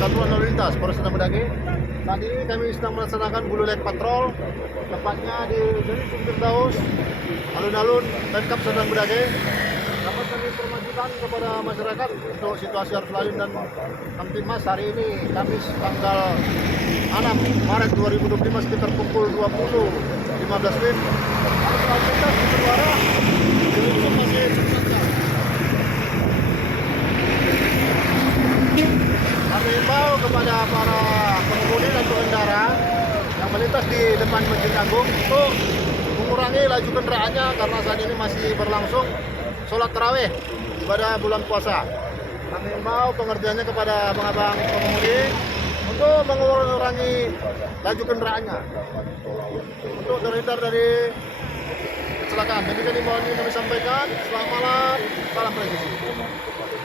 Satuan Lalu Lintas Polres Serdang Bedagai. Saat ini kami sedang melaksanakan Blue Light Patrol, tepatnya di Jalan Firdaus, alun-alun Pemkab Serdang Bedagai. Dapat kami informasikan kepada masyarakat untuk situasi arus lalu dan Kamtibmas hari ini Kamis tanggal 6 Maret 2025 sekitar pukul 20.15 WIB. Arus lalu lintas di Bendara belum masih lancar. Kami himbau kepada para pengemudi dan pengendara yang melintas di depan Masjid Agung untuk mengurangi laju kendaraannya karena saat ini masih berlangsung sholat tarawih ibadah bulan puasa. Kami himbau pengertiannya kepada abang-abang pengemudi untuk mengurangi laju kendaraannya untuk terhindar dari kecelakaan. Demikian himbauan ini kami sampaikan. Selamat malam, salam presisi.